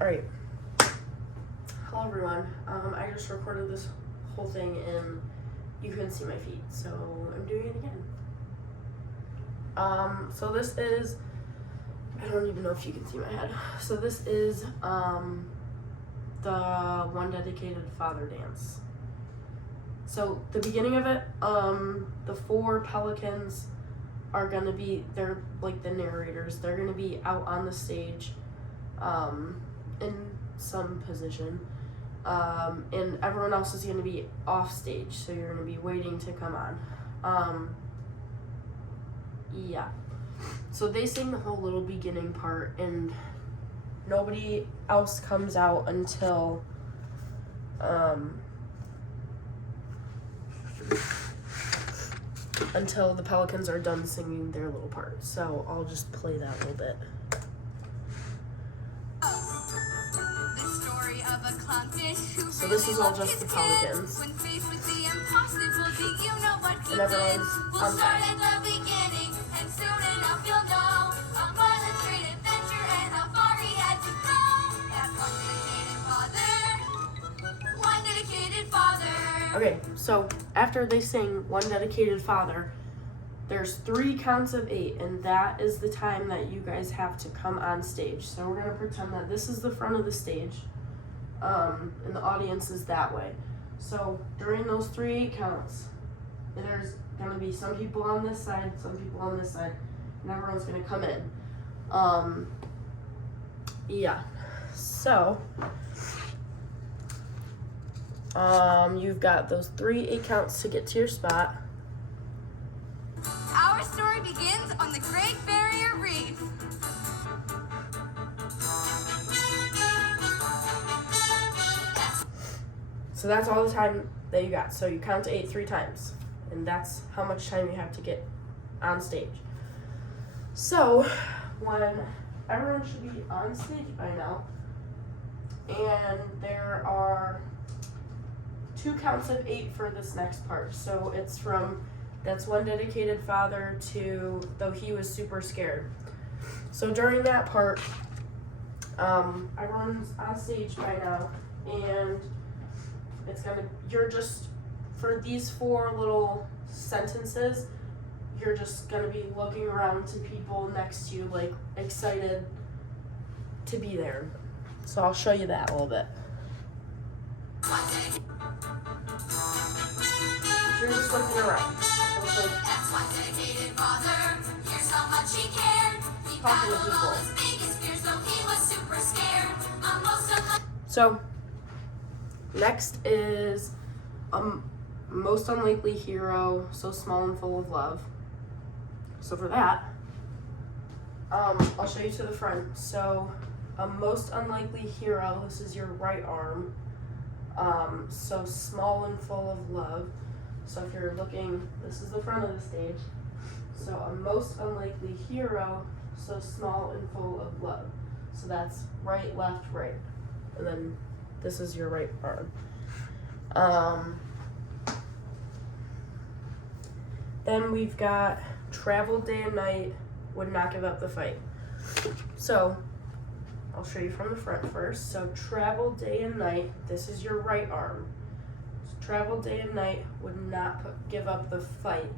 Alright. Hello everyone. I just recorded this whole thing and you couldn't see my feet, so I'm doing it again. So this is, I don't even know if you can see my head. So this is the One Dedicated Father dance. So the beginning of it, the 4 pelicans are gonna be, they're like the narrators. They're gonna be out on the stage, in some position, and everyone else is gonna be off stage. So you're gonna be waiting to come on. Yeah. So they sing the whole little beginning part, and nobody else comes out until the pelicans are done singing their little part. So I'll just play that a little bit. So this is all just the pelicans. And everyone's on time. Okay, so after they sing One Dedicated Father, there's 3 counts of 8, and that is the time that you guys have to come on stage. So we're gonna pretend that this is the front of the stage, and the audience is that way. So during those 3 counts, there's gonna be some people on this side, some people on this side, and everyone's gonna come in. Yeah. So you've got those 3 8 counts to get to your spot. Our story begins on the Great Barrier Reef. So that's all the time that you got. So you count to 8 3 times, and that's how much time you have to get on stage. So when everyone should be on stage by now, and there are 2 counts of 8 for this next part. So it's from That's One Dedicated Father to Though He Was Super Scared. So during that part, everyone's on stage by now, and you're just, for these 4 little sentences, you're just gonna be looking around to people next to you, like excited to be there. So I'll show you that a little bit. You're just looking around. So it's like, That's One Dedicated Father. Here's how much he cared. He battled all his biggest fears, though he was super scared. So next is Most Unlikely Hero, So Small and Full of Love. So for that, I'll show you to the front. So Most Unlikely Hero, this is your right arm. So Small and Full of Love. So if you're looking, this is the front of the stage. So a Most Unlikely Hero, So Small and Full of Love. So that's right, left, right. And then this is your right arm. Then we've got Traveled Day and Night, Would Not Give Up the Fight. So I'll show you from the front first. So Traveled Day and Night, this is your right arm. So Traveled Day and Night, Would Not give up the fight.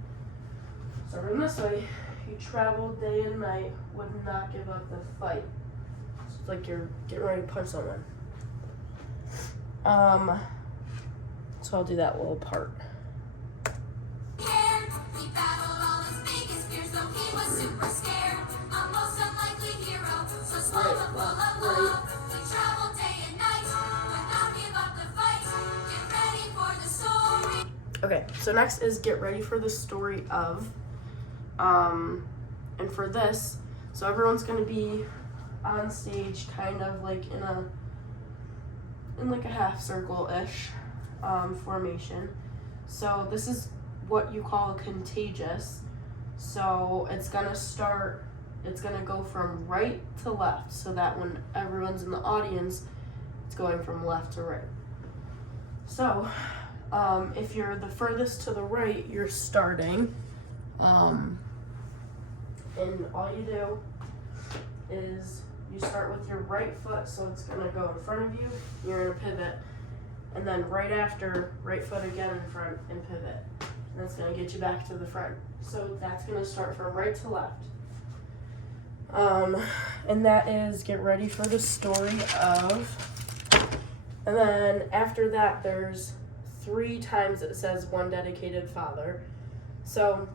So from this way, you traveled day and night, would not give up the fight. So it's like you're getting ready to punch someone. So I'll do that little part. Okay, so next is Get Ready for the Story of. And for this, so everyone's gonna be on stage kind of like in like a half circle-ish formation. So this is what you call contagious. So it's gonna go from right to left, so that when everyone's in the audience, it's going from left to right. So if you're the furthest to the right, you're starting, and all you do is you start with your right foot, so it's gonna go in front of you, you're gonna pivot, and then right after, right foot again in front and pivot. And that's gonna get you back to the front. So that's gonna start from right to left. And that is get ready for the story of, and then after that there's 3 times it says one dedicated father. So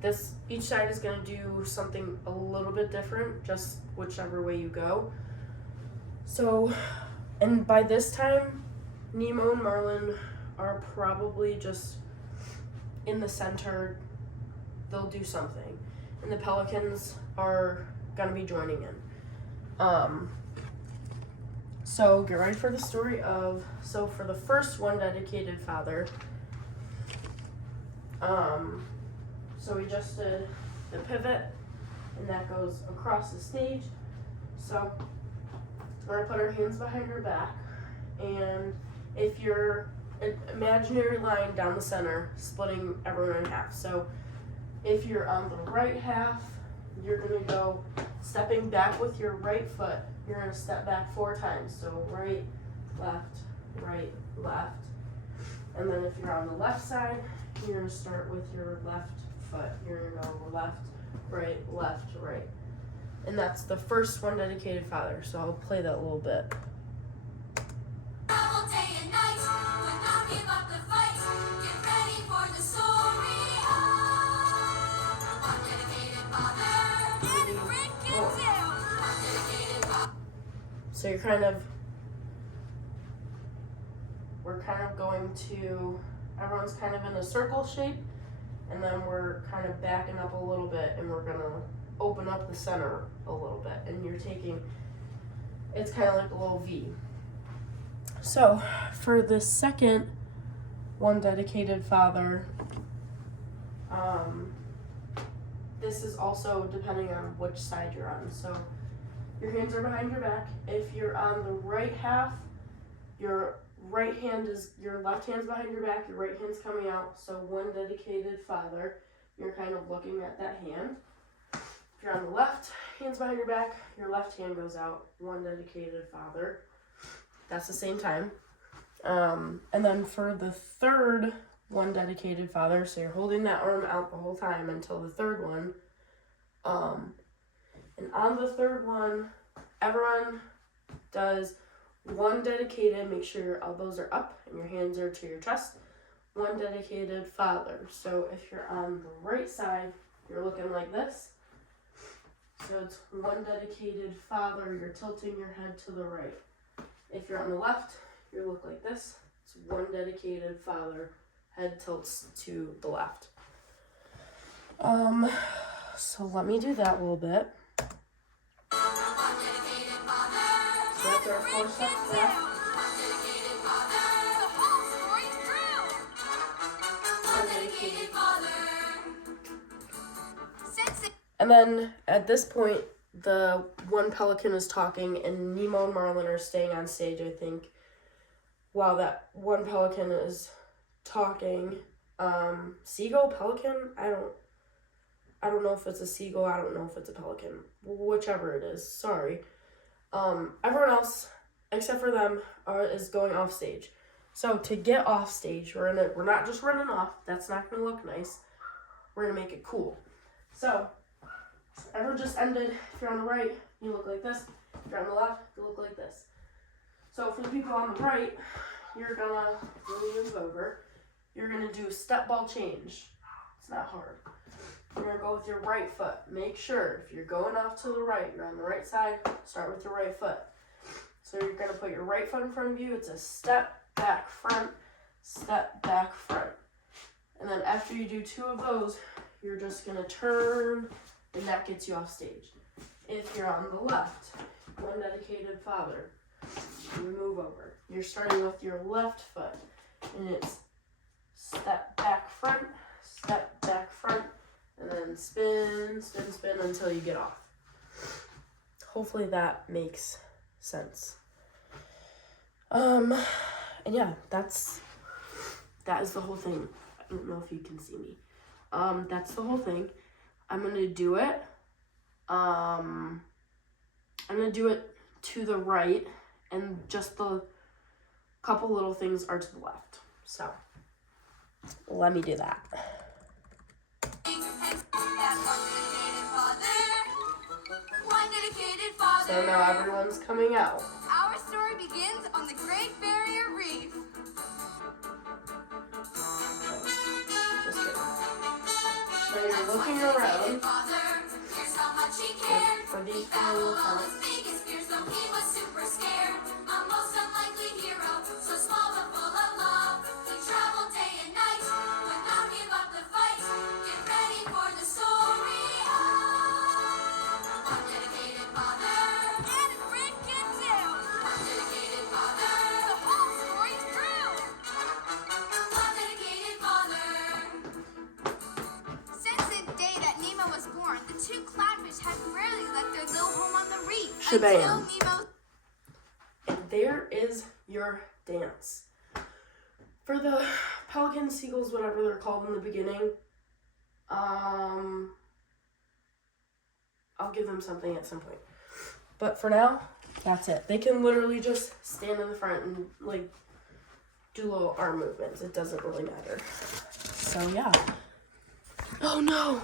this, each side is going to do something a little bit different, just whichever way you go. So, and by this time, Nemo and Marlin are probably just in the center. They'll do something. And the pelicans are going to be joining in. So get ready for the story of, so for the first one dedicated father, so we just did the pivot, and that goes across the stage. So we're gonna put our hands behind our back, and if you're an imaginary line down the center, splitting everyone in half. So if you're on the right half, you're gonna go stepping back with your right foot. You're gonna step back 4 times. So right, left, left. And then if you're on the left side, you're gonna start with your left foot. You're gonna go left, right. And that's the first one dedicated father. So I'll play that a little bit. Travel day and night, would not give up the fight. Get ready for the story of one dedicated father and Rick and Dale. One dedicated father. So we're kind of going to, everyone's kind of in a circle shape, and then we're kind of backing up a little bit, and we're gonna open up the center a little bit, and you're taking, it's kind of like a little V. So for the second one dedicated father, this is also depending on which side you're on. So your hands are behind your back. If you're on the right half, your right hand is, your left hand's behind your back, your right hand's coming out. So one dedicated father, you're kind of looking at that hand. If you're on the left, hands behind your back, your left hand goes out, one dedicated father. That's the same time. And then for the third one dedicated father, so you're holding that arm out the whole time until the third one. And on the third one, everyone does one dedicated, make sure your elbows are up and your hands are to your chest. One dedicated father. So if you're on the right side, you're looking like this. So it's one dedicated father, you're tilting your head to the right. If you're on the left, you look like this. It's one dedicated father, head tilts to the left. So let me do that a little bit. One dedicated father. So that's our 4 steps there. One dedicated father. The whole story's true. One dedicated father. Since it And then at this point, the one pelican is talking, and Nemo and Marlin are staying on stage, I think, while that one pelican is talking. Seagull, pelican? I don't know if it's a seagull, I don't know if it's a pelican. Whichever it is, sorry. Everyone else, except for them, is going off stage. So to get off stage, we're not just running off. That's not gonna look nice. We're gonna make it cool. So everyone just ended. If you're on the right, you look like this. If you're on the left, you look like this. So for the people on the right, you're gonna move over. You're gonna do a step ball change. It's not hard. You're gonna go with your right foot. Make sure if you're going off to the right, you're on the right side, start with your right foot. So you're gonna put your right foot in front of you. It's a step, back, front, step, back, front. And then after you do 2 of those, you're just gonna turn, and that gets you off stage. If you're on the left, one dedicated father, you move over. You're starting with your left foot, and it's step, back, front, and then spin, spin, spin until you get off. Hopefully that makes sense. And yeah, that is the whole thing. I don't know if you can see me. That's the whole thing. I'm gonna do it. I'm gonna do it to the right, and just the couple little things are to the left. So let me do that. So now everyone's coming out. Our story begins on the Great Barrier Reef. Just kidding. So you're looking around for these little parts. Two clownfish had rarely left their little home on the reef Shabam. until Nemo. And there is your dance. For the pelicans, seagulls, whatever they're called in the beginning, I'll give them something at some point. But for now, that's it. They can literally just stand in the front and like do little arm movements. It doesn't really matter. So yeah. Oh no!